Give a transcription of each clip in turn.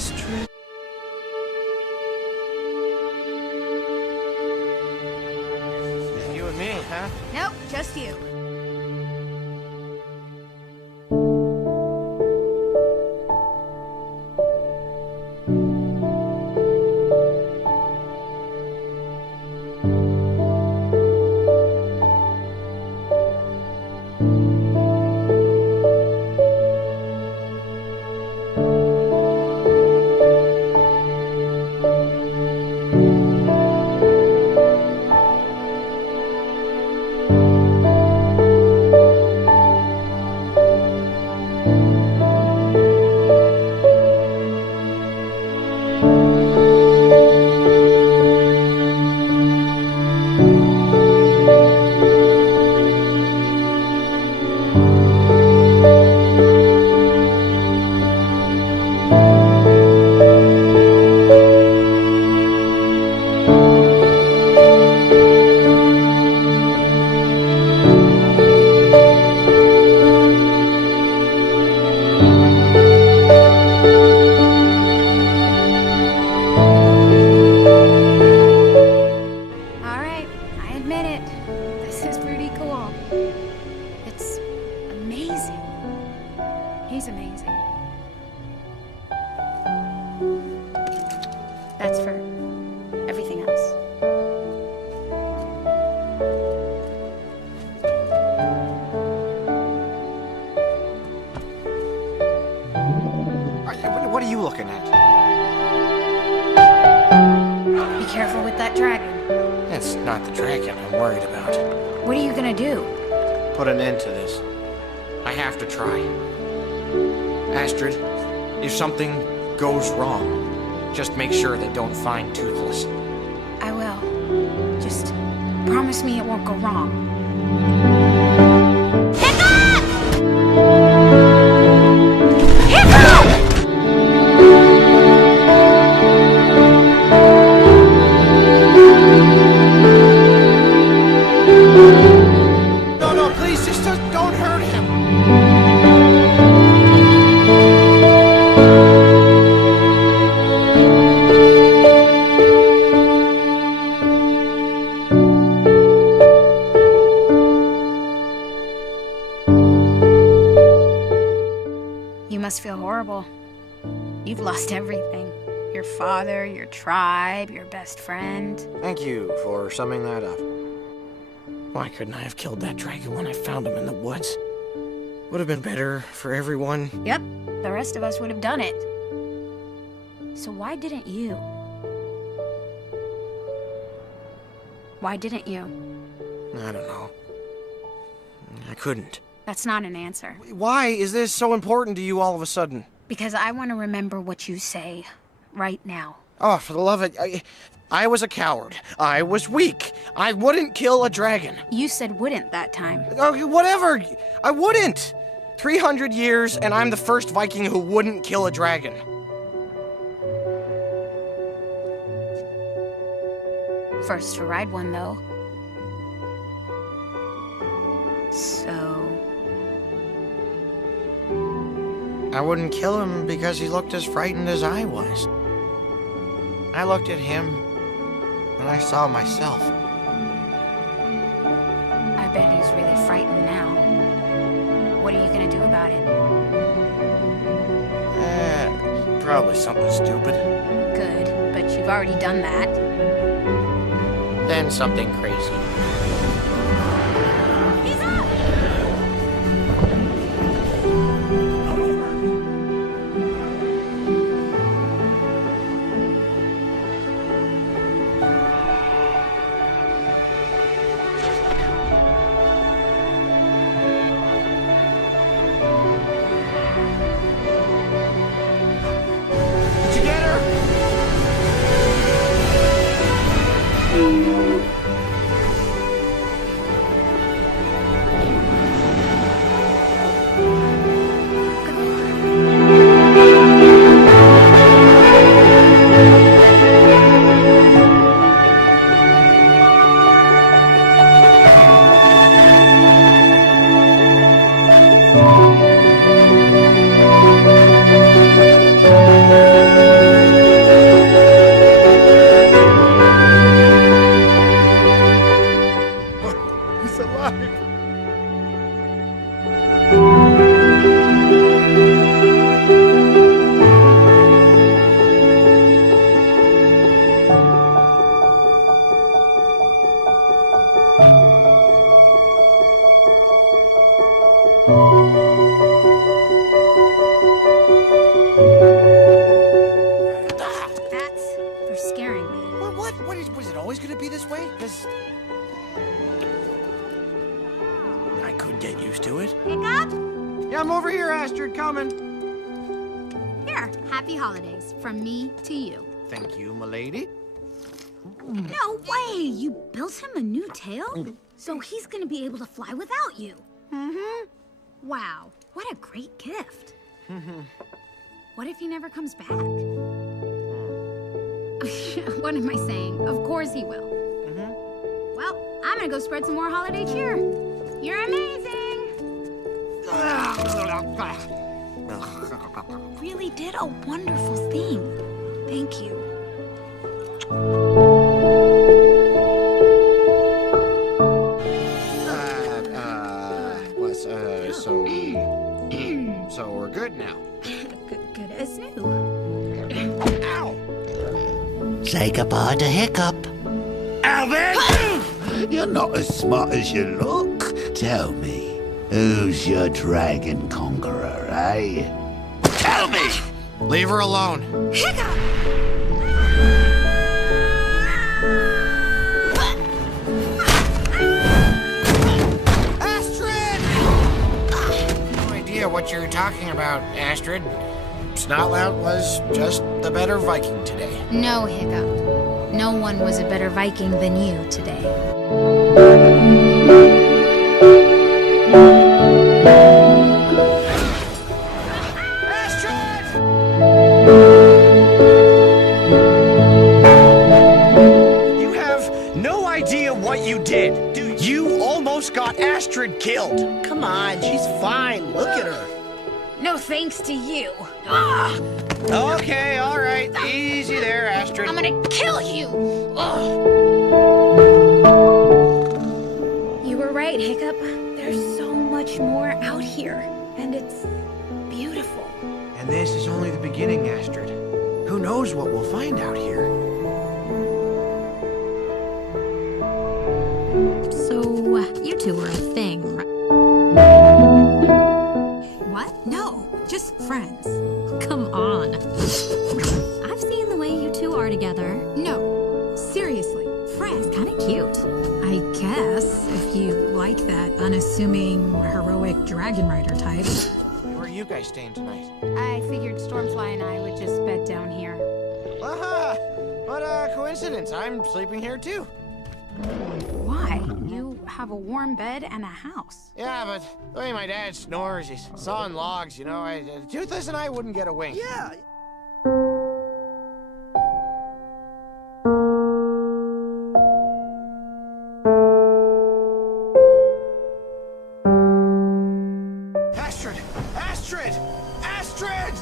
Astrid. You and me, huh? Nope, just you. He's amazing. That's for everything else. What are you looking at? Be careful with that dragon. It's not the dragon I'm worried about. What are you gonna do? Put an end to this. I have to try. Astrid, if something goes wrong, just make sure they don't find Toothless. I will. Just promise me it won't go wrong. Hiccup! Hiccup! No, please, just don't hurt him. You must feel horrible. You've lost everything. Your father, your tribe, your best friend. Thank you for summing that up. Why couldn't I have killed that dragon when I found him in the woods? Would have been better for everyone. Yep, the rest of us would have done it. So why didn't you? Why didn't you? I don't know. I couldn't. That's not an answer. Why is this so important to you all of a sudden? Because I want to remember what you say right now. Oh, for the love of it, I was a coward. I was weak. I wouldn't kill a dragon. You said wouldn't that time. Okay, whatever. I wouldn't. 300 years, and I'm the first Viking who wouldn't kill a dragon. First to ride one, though. So... I wouldn't kill him because he looked as frightened as I was. I looked at him, and I saw myself. I bet he's really frightened now. What are you gonna do about it? Probably something stupid. Good, but you've already done that. Then something crazy. He's up! Did you get her? Astrid coming. Here, happy holidays from me to you. Thank you, m'lady. No way! You built him a new tail? So he's gonna be able to fly without you. Mm-hmm. Wow, what a great gift. What if he never comes back? What am I saying? Of course he will. Well, I'm gonna go spread some more holiday cheer. You're amazing! Really did a wonderful thing. Thank you. So we're good now. Good as new. Ow! Say goodbye to Hiccup. Alvin! You're not as smart as you look. Tell me, who's your dragon conqueror, eh? Tell me! Leave her alone. Hiccup! Astrid! No idea what you're talking about, Astrid. Snotlout was just the better Viking today. No, Hiccup. No one was a better Viking than you today. Astrid! You have no idea what you did. Dude, you almost got Astrid killed. Come on, she's fine. Look at her. No thanks to you. Okay, all right. Easy there, Astrid. I'm gonna kill you! You were right, Hiccup. There's so much more out here, and it's beautiful. And this is only the beginning, Astrid. Who knows what we'll find out here? So, you two were a thing, right? What? No, just friends. Come on. I've seen the way you two are together. No, seriously, friends. Kind of cute. I guess, if you like that unassuming, heroic dragon rider type. Where are you guys staying tonight? I figured Stormfly and I would just bed down here. Aha! What a coincidence. I'm sleeping here too. Why? You have a warm bed and a house. Yeah, but the way my dad snores, he's sawing logs, you know. Toothless and I wouldn't get a wink. Yeah. Astrid! Astrid! Astrid!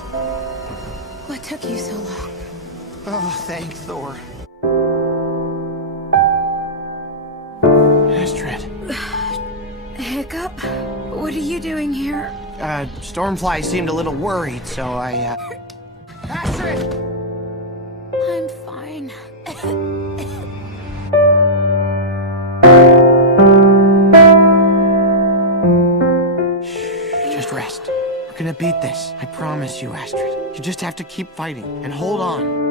What took you so long? Oh, thank Thor. Astrid. Hiccup? What are you doing here? Stormfly seemed a little worried, so I, Astrid! I'm fine. Just rest. We're gonna beat this. I promise you, Astrid. You just have to keep fighting and hold on.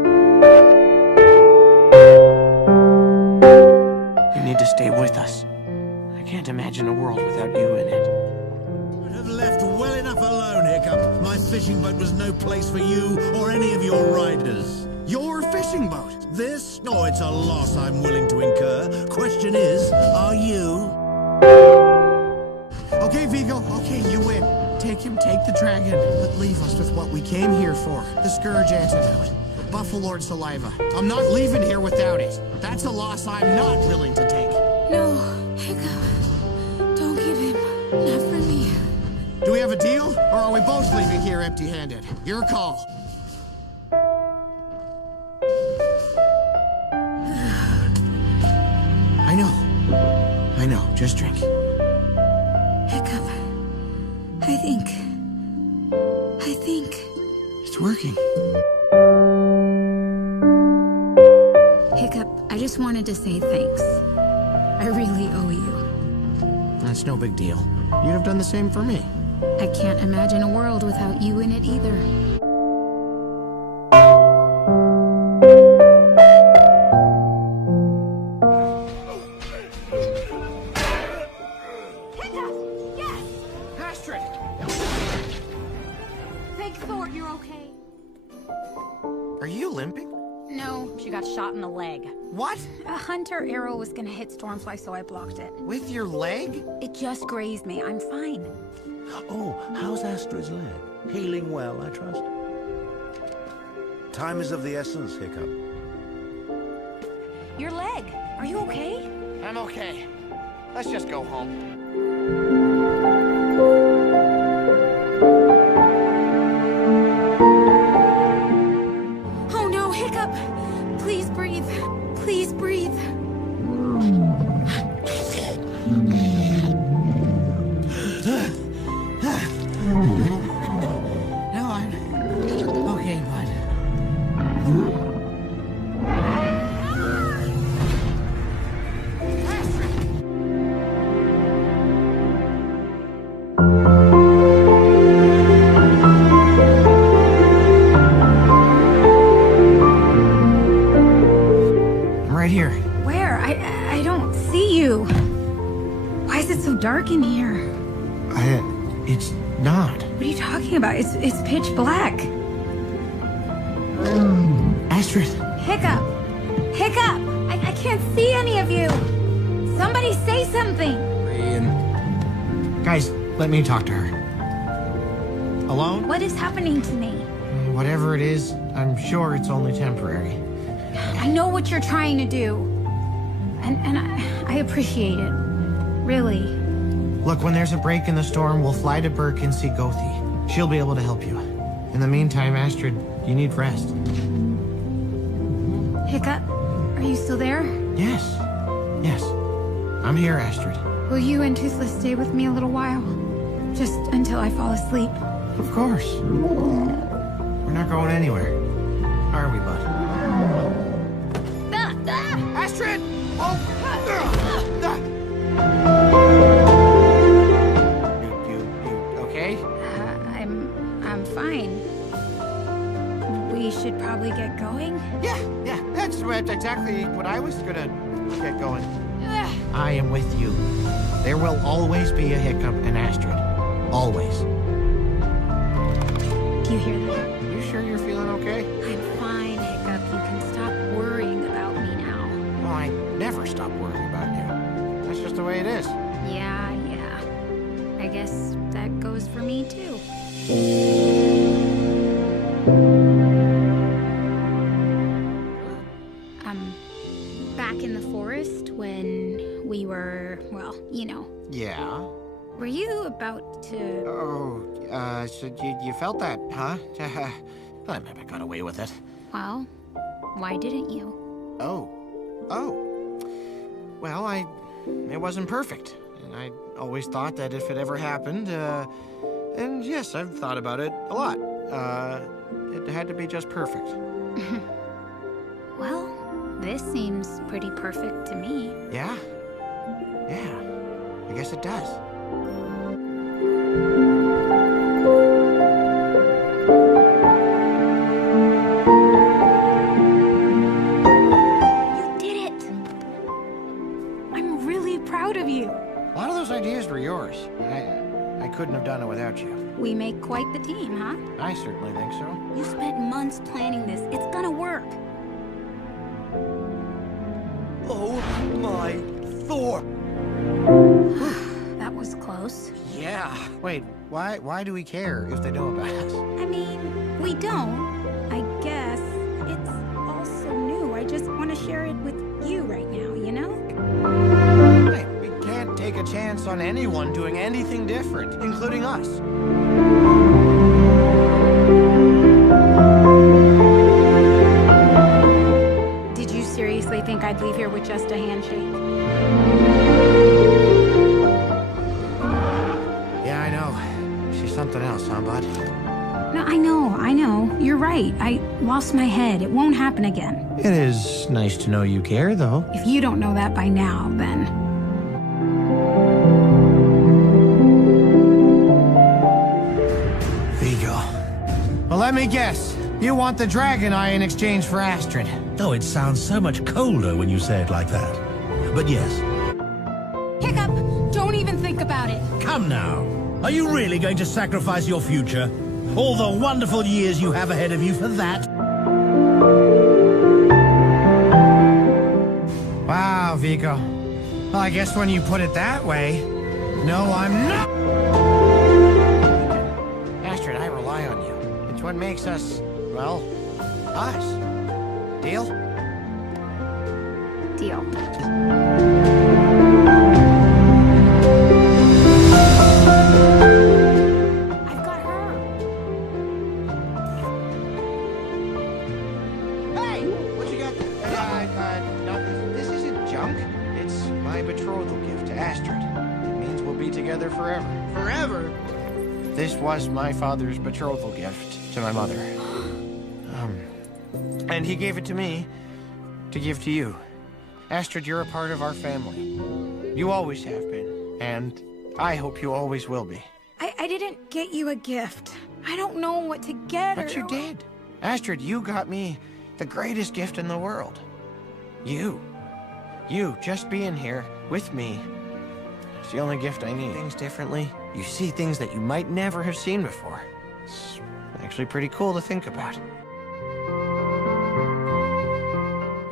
You need to stay with us. I can't imagine a world without you in it. Would have left well enough alone, Hiccup. My fishing boat was no place for you or any of your riders. Your fishing boat? This? Oh, it's a loss I'm willing to incur. Question is, are you? Okay, Vigo. Okay, you win. Take him, take the dragon, but leave us with what we came here for. The Scourge antidote. Buffalord saliva. I'm not leaving here without it. That's a loss I'm not willing to take. No, Hiccup. Don't give him. Not for me. Do we have a deal, or are we both leaving here empty-handed? Your call. I know. Just drink. Hiccup. I think. It's working. Hiccup, I just wanted to say thanks. I really owe you. That's no big deal. You'd have done the same for me. I can't imagine a world without you in it either. sure you're okay? Are you limping? No, She got shot in the leg. What? a hunter arrow was gonna hit Stormfly, so I blocked it. With your leg? It just grazed me. I'm fine. Oh, how's Astrid's leg? Healing well, I trust? Time is of the essence, Hiccup. Your leg. Are you okay? I'm okay. Let's just go home. Oh no, Hiccup! Please breathe. Please breathe. No, I'm okay, bud. I'm right here. Where? I don't see you. Why is it so dark in here? It's not. What are you talking about? It's pitch black. Astrid. Hiccup! Hiccup! I can't see any of you! Somebody say something! Guys, let me talk to her. Alone? What is happening to me? Whatever it is, I'm sure it's only temporary. I know what you're trying to do. And I appreciate it. Really. Look, when there's a break in the storm, we'll fly to Burke and see Gothi. She'll be able to help you. In the meantime, Astrid, you need rest. Hiccup, are you still there? Yes. Yes. I'm here, Astrid. Will you and Toothless stay with me a little while? Just until I fall asleep. Of course. We're not going anywhere. Are we, bud? Astrid! Oh! You okay? I'm fine. We should probably get going. Yeah, that's exactly what I was gonna get going. I am with you. There will always be a Hiccup and Astrid. Always. Do you hear that? You sure you're feeling okay? I'm fine, Hiccup. You can stop worrying about me now. Oh, I never stop worrying about you. That's just the way it is. Yeah. I guess that goes for me, too. Back in the forest when we were, well, you know. Yeah? Were you about to... Oh, so you felt that, huh? I got away with it. Well, why didn't you? Oh. Well, it wasn't perfect. And I always thought that if it ever happened, and yes, I've thought about it a lot. It had to be just perfect. Well, this seems pretty perfect to me. Yeah? Yeah. I guess it does. You did it! I'm really proud of you. A lot of those ideas were yours. I couldn't have done it without you. We make quite the team, huh? I certainly think so. You spent months planning this. It's gonna work. Oh my Thor! That was close. Yeah. Wait, why do we care if they know about us? I mean, we don't. I guess it's all so new. I just want to share it with you right now, you know? Hey, we can't take a chance on anyone doing anything different, including us. Did you seriously think I'd leave here with just a handshake? Yeah, I know. She's something else, huh, bud? No, I know. You're right. I lost my head. It won't happen again. It is nice to know you care, though. If you don't know that by now, then... There you go. Well, let me guess. You want the dragon eye in exchange for Astrid. Oh, it sounds so much colder when you say it like that. But yes. Hiccup, don't even think about it. Come now. Are you really going to sacrifice your future? all the wonderful years you have ahead of you for that. Wow, Vico. Well, I guess when you put it that way, no, I'm not. Astrid, I rely on you. It's what makes us, well, us. Deal? Deal. I've got her. Hey! What you got there? No, this isn't junk. It's my betrothal gift to Astrid. It means we'll be together forever. Forever? This was my father's betrothal gift to my mother. And he gave it to me to give to you. Astrid, you're a part of our family. You always have been, and I hope you always will be. I didn't get you a gift. I don't know what to get her. But you did. Astrid, you got me the greatest gift in the world. You. You just being here with me. It's the only gift I need. Things differently. You see things that you might never have seen before. It's actually pretty cool to think about.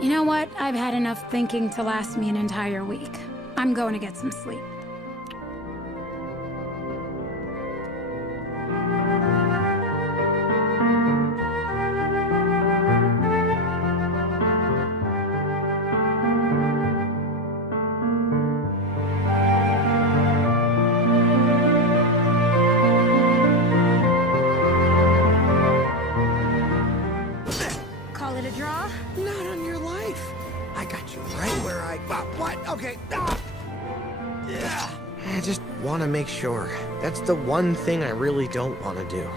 You know what? I've had enough thinking to last me an entire week. I'm going to get some sleep. Call it a draw? Not on your life. I got you right where I... what? Okay. Ah. Yeah. I just want to make sure. That's the one thing I really don't want to do.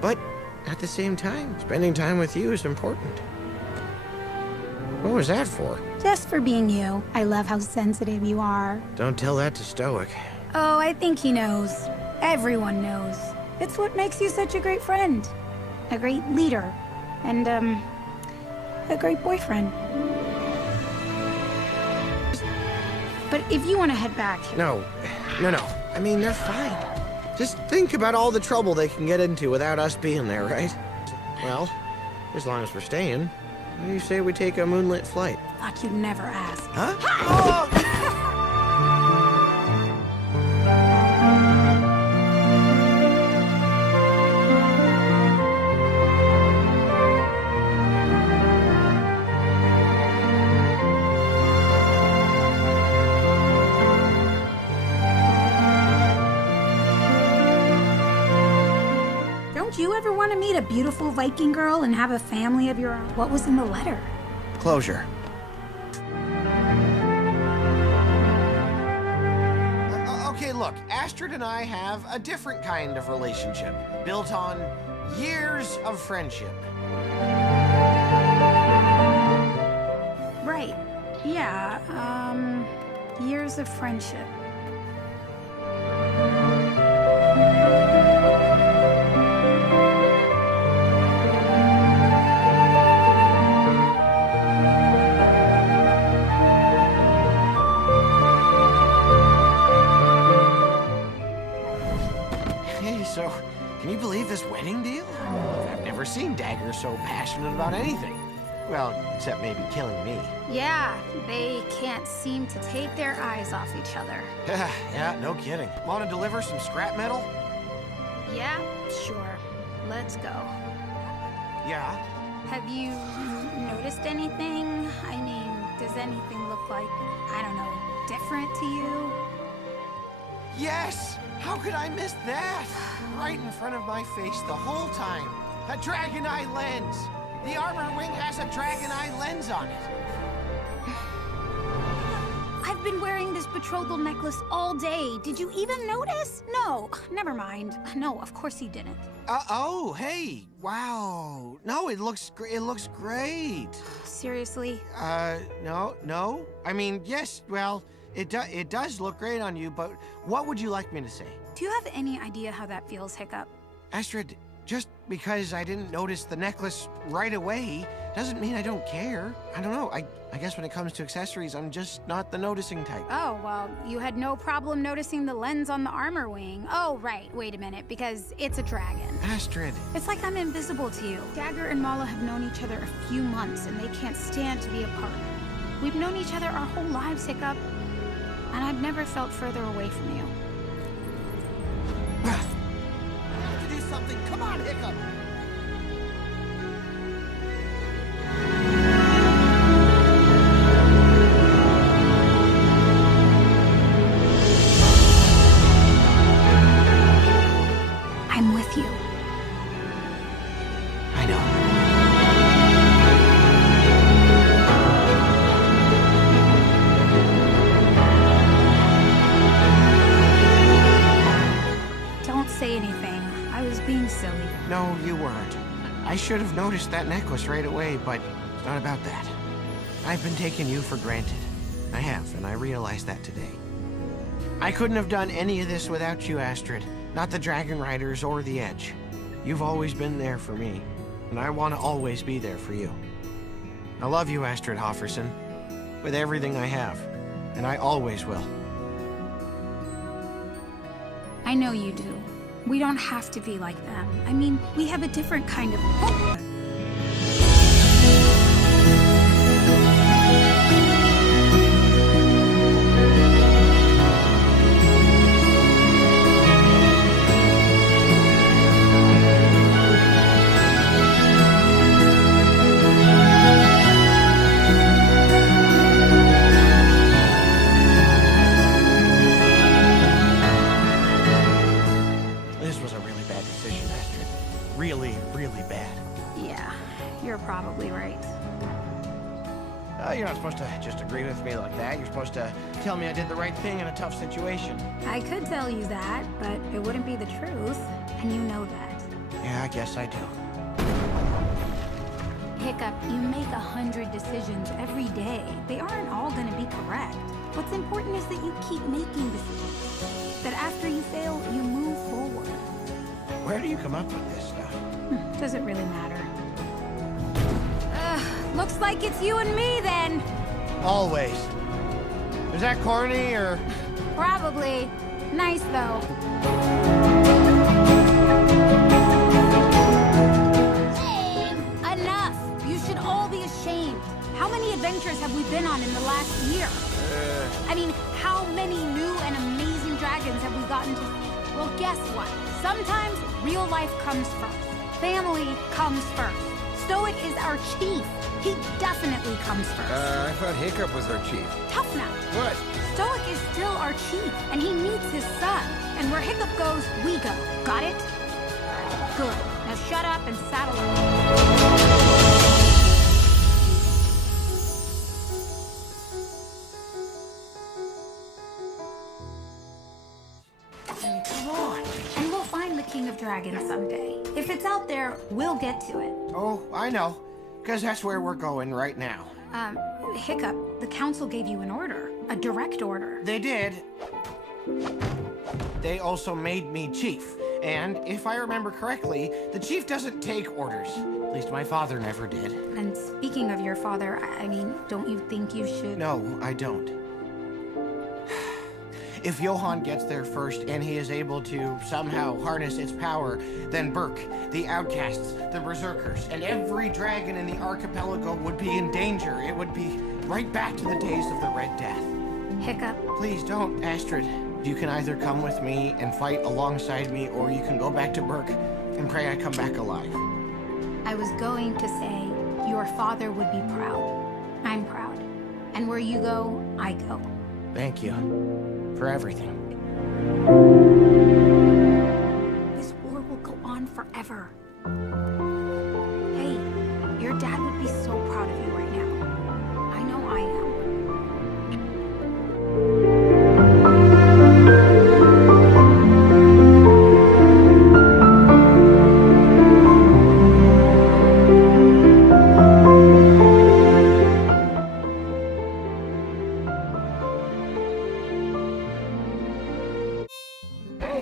But at the same time, spending time with you is important. What was that for? Just for being you. I love how sensitive you are. Don't tell that to Stoic. Oh, I think he knows. Everyone knows. It's what makes you such a great friend. A great leader. And, a great boyfriend. But if you want to head back... No. I mean, they're fine. Just think about all the trouble they can get into without us being there, right? Well, as long as we're staying, what do you say we take a moonlit flight? Thought you'd never ask. Huh? Oh! Don't you ever want to meet a beautiful Viking girl and have a family of your own? What was in the letter? Closure. Okay, look, Astrid and I have a different kind of relationship, built on years of friendship. Right. Yeah, years of friendship. So, can you believe this wedding deal? I've never seen daggers so passionate about anything. Well, except maybe killing me. Yeah, they can't seem to take their eyes off each other. Yeah, no kidding. Want to deliver some scrap metal? Yeah, sure. Let's go. Yeah. Have you noticed anything? I mean, does anything look like, I don't know, different to you? Yes! How could I miss that? Right in front of my face the whole time. A dragon eye lens! The armor wing has a dragon eye lens on it. I've been wearing this betrothal necklace all day. Did you even notice? No, never mind. No, of course you didn't. Oh, hey, wow. No, it looks great. Seriously? No. I mean, yes, well, it does look great on you, but what would you like me to say? Do you have any idea how that feels, Hiccup? Astrid, Just because I didn't notice the necklace right away doesn't mean I don't care. I don't know. I guess when it comes to accessories, I'm just not the noticing type. Oh, well, you had no problem noticing the lens on the armor wing. Oh, right. Wait a minute, because it's a dragon. Astrid. It's like I'm invisible to you. Dagger and Mala have known each other a few months, and they can't stand to be apart. We've known each other our whole lives, Hiccup, and I've never felt further away from you. To do something. Come on, Hiccup. I'm with you. I know. Don't say anything. I was being silly. No, you weren't. I should have noticed that necklace right away, but it's not about that. I've been taking you for granted. I have, and I realized that today. I couldn't have done any of this without you, Astrid. Not the Dragon Riders or the Edge. You've always been there for me, and I want to always be there for you. I love you, Astrid Hofferson, with everything I have, and I always will. I know you do. We don't have to be like them. I mean, we have a different kind of... This was a really bad decision, Astrid. Really, really bad. Yeah, you're probably right. You're not supposed to just agree with me like that. You're supposed to tell me I did the right thing in a tough situation. I could tell you that, but it wouldn't be the truth, and you know that. Yeah, I guess I do. Hiccup, you make 100 decisions every day. They aren't all going to be correct. What's important is that you keep making decisions. That after you fail, you move forward. Where do you come up with this stuff? Does it really matter? Looks like it's you and me then. Always. Is that corny or... Probably. Nice though. Enough! You should all be ashamed. How many adventures have we been on in the last year? I mean, how many new and amazing dragons have we gotten to see? Well, guess what? Sometimes real life comes first. Family comes first. Stoic is our chief. He definitely comes first. I thought Hiccup was our chief. Tough nut. What? Stoic is still our chief, and he needs his son. And where Hiccup goes, we go. Got it? Good. Now shut up and saddle up. Come on. And we'll find the King of Dragons someday. If it's out there, we'll get to it. Oh, I know. Because that's where we're going right now. Hiccup, the council gave you an order. A direct order. They did. They also made me chief. And if I remember correctly, the chief doesn't take orders. At least my father never did. And speaking of your father, I mean, don't you think you should... No, I don't. If Johann gets there first and he is able to somehow harness its power, then Berk, the outcasts, the berserkers, and every dragon in the archipelago would be in danger. It would be right back to the days of the Red Death. Hiccup. Please don't, Astrid. You can either come with me and fight alongside me, or you can go back to Berk and pray I come back alive. I was going to say, your father would be proud. I'm proud. And where you go, I go. Thank you for everything. This war will go on forever. Hey, your dad would be so proud of you right now. I know I am.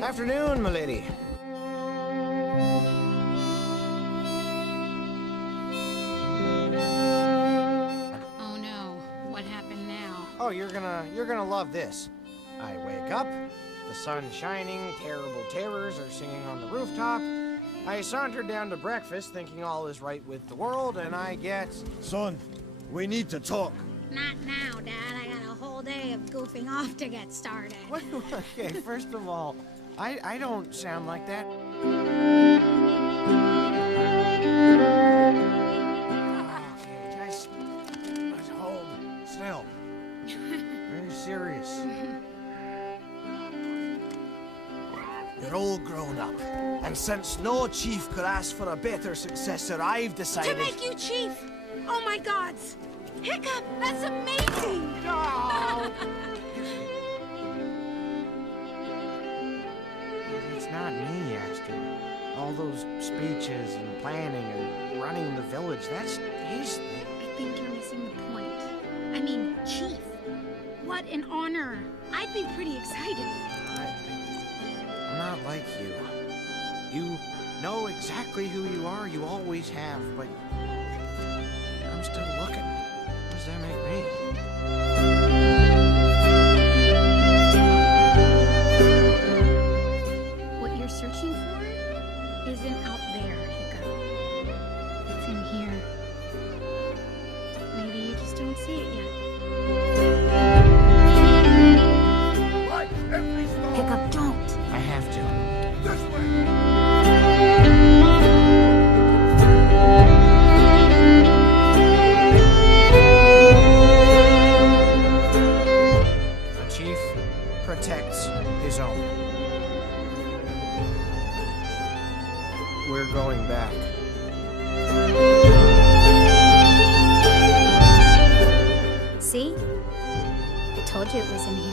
Afternoon, milady. Oh, you're gonna love this. I wake up, the sun's shining, terrible terrors are singing on the rooftop. I saunter down to breakfast, thinking all is right with the world, and I get... Son, we need to talk. Not now, Dad. I got a whole day of goofing off to get started. Okay, first of all, I don't sound like that. Okay, just hold still. Very serious. You're all grown up. And since no chief could ask for a better successor, I've decided... To make you chief! Oh my gods! Hiccup, that's amazing! It's not me, Astrid. All those speeches and planning and running the village, that's his thing. I think you're missing the point. I mean, chief. What an honor. I'd be pretty excited. I'm not like you. You know exactly who you are, you always have, but I'm still looking. What does that make me? What you're searching for isn't out there, Hiccup. It's in here. Maybe you just don't see it yet. Hiccup, don't. I have to. A chief protects his own. We're going back. See? I told you it was in here.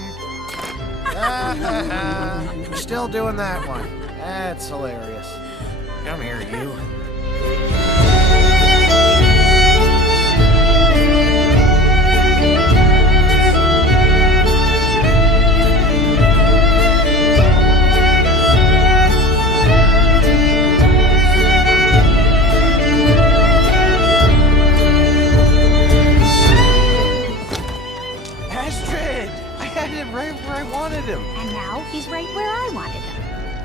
You're still doing that one. That's hilarious. Come here, you. Astrid! I had him right where I wanted him. And now he's right where I wanted him.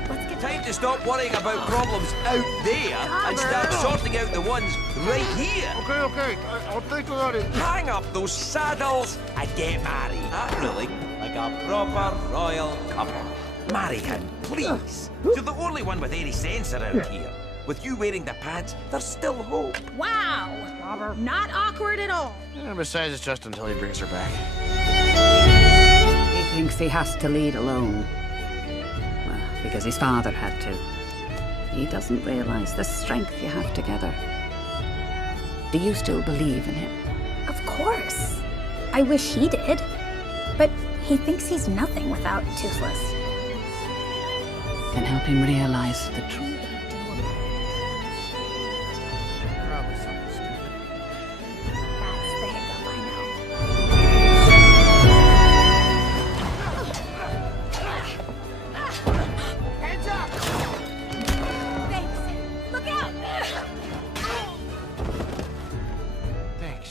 Let's get Time to stop worrying about problems out there and start sorting out the ones right here. Okay, I'll think about it. Hang up those saddles and get married. Really, like a proper royal couple. Marry him, please. You're the only one with any sense around here. With you wearing the pants, there's still hope. Wow! Not awkward at all. And besides, it's just until he brings her back. He thinks he has to lead alone. Well, because his father had to. He doesn't realize the strength you have together. Do you still believe in him? Of course. I wish he did. But he thinks he's nothing without Toothless. Then help him realize the truth. Probably something stupid. That's the Hiccup I know. Hands up! Thanks. Look out! Thanks.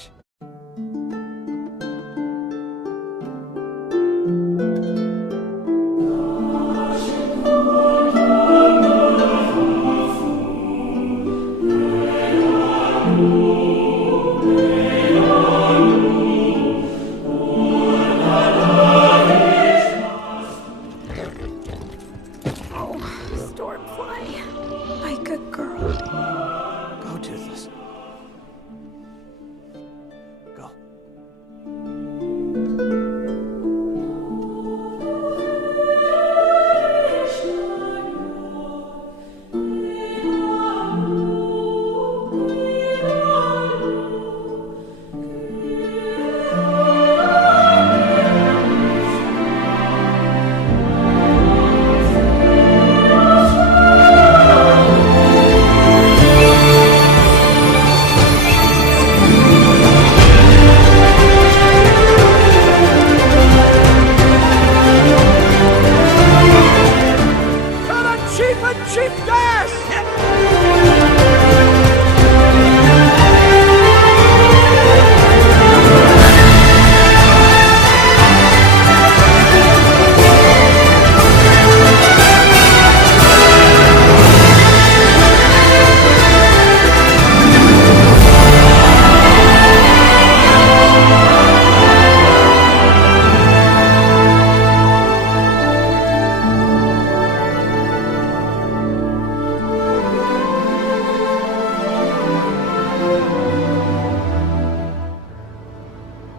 Stormfly. Like a girl. Go, Toothless. Go.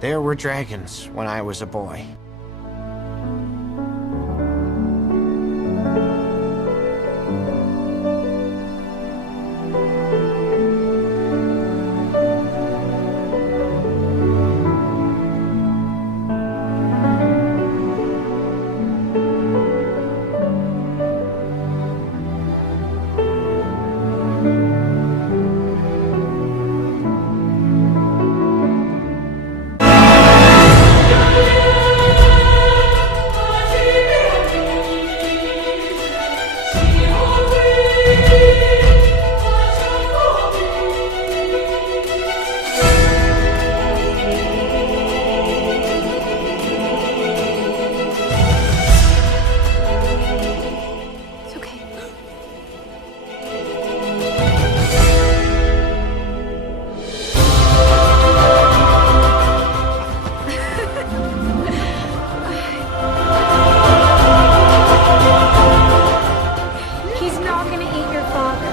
There were dragons when I was a boy. It's okay. He's not gonna eat your father.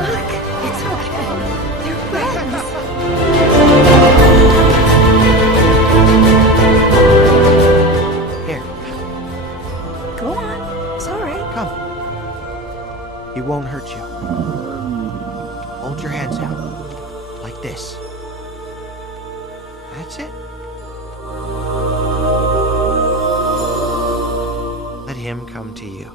Look, it's okay. They're friends. Here, Go on. It's all right. come. He won't hurt you. Hold your hands out. Like this. That's it. Let him come to you.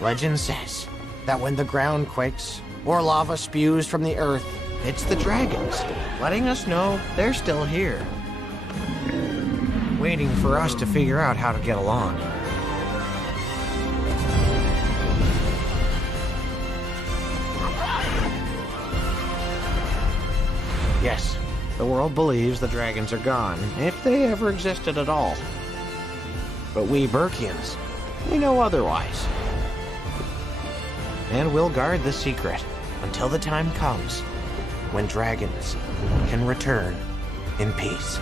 Legend says that when the ground quakes or lava spews from the earth, it's the dragons, letting us know they're still here, waiting for us to figure out how to get along. Yes, the world believes the dragons are gone, if they ever existed at all. But we Burkians, we know otherwise. And we'll guard the secret until the time comes when dragons can return in peace.